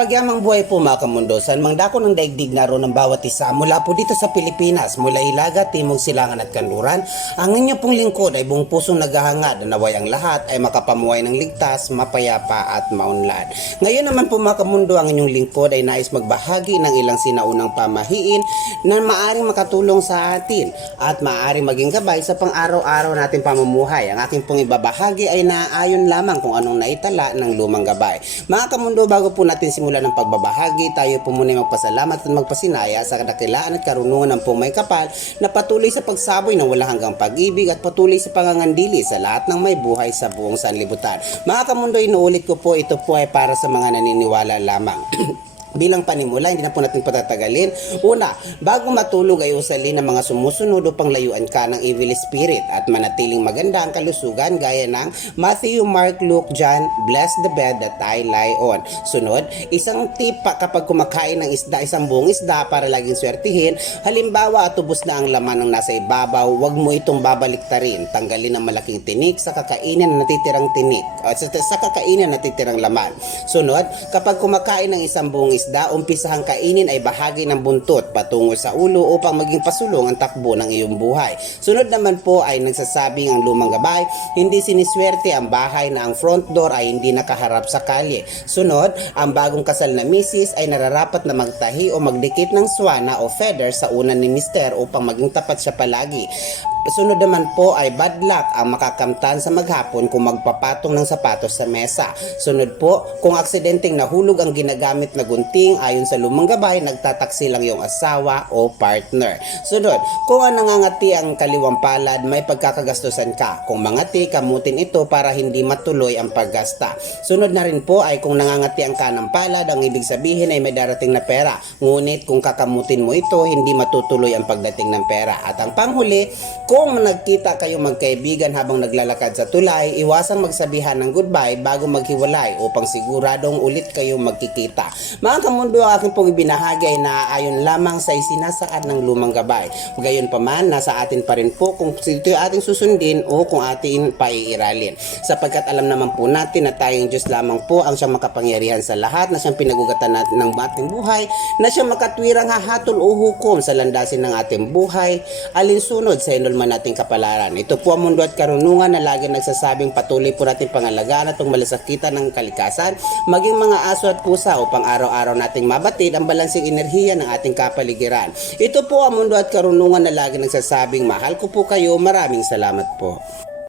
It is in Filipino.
Mapagyamang buhay po mga kamundo, saan mang dako ng daigdig naroon ng bawat isa mula po dito sa Pilipinas, mula Ilaga, Timog, Silangan at Kanluran, ang inyo pong lingkod ay buong pusong naghahangad na naway ang lahat ay makapamuhay ng ligtas, mapayapa at maunlad. Ngayon naman po mga kamundo, ang inyong lingkod ay nais magbahagi ng ilang sinaunang pamahiin na maaring makatulong sa atin at maaring maging gabay sa pang-araw-araw natin pamumuhay. Ang aking pong ibabahagi ay naayon lamang kung anong naitala ng lumang gabay. Mga kamundo, bago po natin simulan ng pagbabahagi, tayo po muna magpasalamat at magpasinaya sa kadakilaan at karunungan ng pong may kapal na patuloy sa pagsaboy ng wala hanggang pag-ibig at patuloy sa pangangandili sa lahat ng may buhay sa buong sanlibutan. Mga kamundo, inuulit ko po, ito po ay para sa mga naniniwala lamang. Bilang panimula, hindi na po natin patatagalin. Una, bago matulog ay usalin ng mga sumusunod upang layuan ka ng evil spirit at manatiling maganda ang kalusugan gaya ng Matthew, Mark, Luke, John, bless the bed that I lie on. Sunod, isang tip pa kapag kumakain ng isda, isang buong isda para laging swertihin. Halimbawa, atubos na ang laman ng nasa ibabaw, huwag mo itong babaliktarin. Tanggalin ang malaking tinik sa kakainin na natitirang tinik. O, sa, sa kakainin na natitirang laman. Sunod, kapag kumakain ng isang buong isda, umpisahang kainin ay bahagi ng buntot patungo sa ulo upang maging pasulong ang takbo ng iyong buhay. Sunod naman po ay nagsasabing ang lumang gabay, hindi siniswerte ang bahay na ang front door ay hindi nakaharap sa kalye. Sunod, ang bagong kasal na misis ay nararapat na magtahi o magdikit ng swana o feather sa unan ni mister upang maging tapat siya palagi. Sunod naman po ay bad luck ang makakamtan sa maghapon kung magpapatong ng sapatos sa mesa. Sunod po, kung aksidenteng nahulog ang ginagamit na gunting ayon sa lumang gabay, nagtataksi lang yung asawa o partner. Sunod, kung ang nangangati ang kaliwang palad, may pagkakagastusan ka. Kung mangati, kamutin ito para hindi matuloy ang paggasta. Sunod na rin po ay kung nangangati ang kanang palad, ang ibig sabihin ay may darating na pera. Ngunit kung kakamutin mo ito, hindi matutuloy ang pagdating ng pera. At ang panghuli, kung nagkita kayo magkaibigan habang naglalakad sa tulay, iwasang magsabihan ng goodbye bago maghiwalay upang siguradong ulit kayo magkikita. Mga kamundo, ang aking pong ibinahagi ay naaayon lamang sa isinasaad ng lumang gabay. Gayon pa man, nasa atin pa rin po kung ito ating susundin o kung atin paiiralin. Sapagkat alam naman po natin na tayong Diyos lamang po ang siyang makapangyarihan sa lahat, na siyang pinagugatan natin ng ating buhay, na siyang makatwirang hahatol o hukom sa landasin ng ating buhay, alinsunod sa inulman nating kapalaran. Ito po ang mundo at karunungan na lagi nagsasabing patuloy po natin pangalagaan at malasakitan ng kalikasan, maging mga aso at pusa upang araw-araw nating mabatid ang balansing enerhiya ng ating kapaligiran. Ito po ang mundo at karunungan na lagi nagsasabing mahal ko po kayo, maraming salamat po.